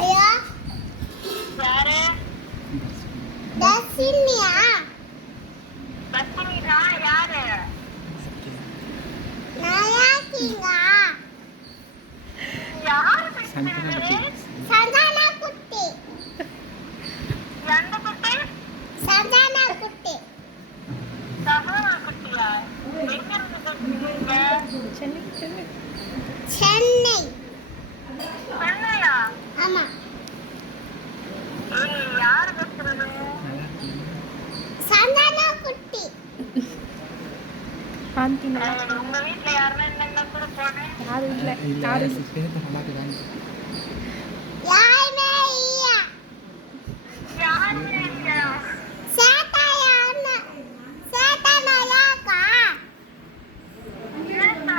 ஐயா யாரு? தர்ஷினியா? பத்மினிதா யாரு? நயாக்கிங்கா? யாரு பேசுறது? சந்தானா குட்டி. எந்த குட்டி? சந்தானா குட்டி. சகோதர குட்டியா? எங்க இருந்து பேசுறீங்க? சென்னை. சென்னையா? ஆமா. ஏய், யாரு பேசுறது? சந்தானா குட்டி. உங்க வீட்ல யாருன்னா என்ன கூட போனேன். யாருமே இல்ல. யாருமே இல்லையா? சேட்டாயானா? சேட்டானாயாக்கா? ஏண்டா?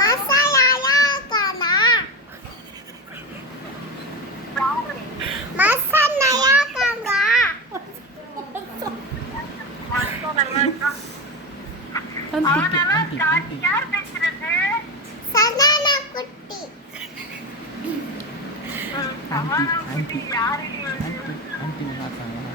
மசாயாயாக்கானா? யாரு? மசானாயாக்காங்க? அவனெல்லாம் யார் பேசுறது? சந்தானா குட்டி. சகோதர குட்டி யாரு? ஆண்டி நல்லா இருக்காங்களா?